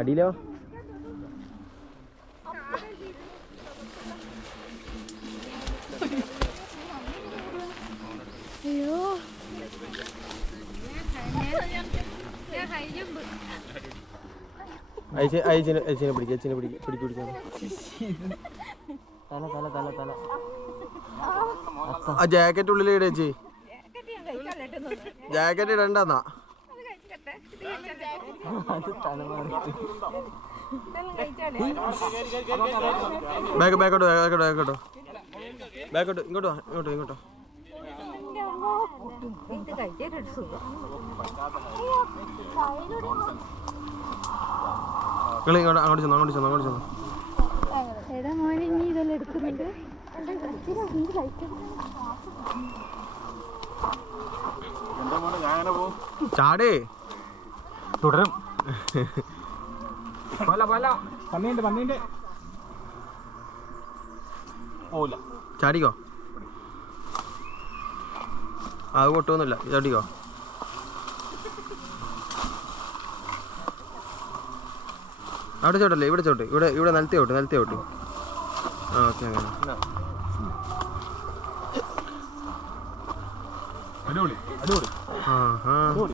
അടിയിലോ? അയ്യോ അയച്ചിനെ പിടിക്കാൻ ആ ജാക്കറ്റ് ഉള്ളിൽ ഇട ചേച്ചി. ജാക്കറ്റ് ഇടണ്ടെന്നാ. ബാക്കോട്ടോ ഇങ്ങോട്ടോ. അങ്ങോട്ട് ചെന്നോ. എടാ മോനെ നീ ഇതെല്ലാം എടുക്കുന്നുണ്ട്. ചാടേ തുടരും. പന്നീന്റെ ചാടിക്കോ. അത് പൊട്ടുമൊന്നുമില്ല, ചാടിക്കോ. അവിടെ ചോട്ടല്ലേ, ഇവിടെ ചോട്ട്, ഇവിടെ നിലത്തി ഓട്ട്. ആ ഓക്കെ അങ്ങനെ. അടിപൊളി. ആ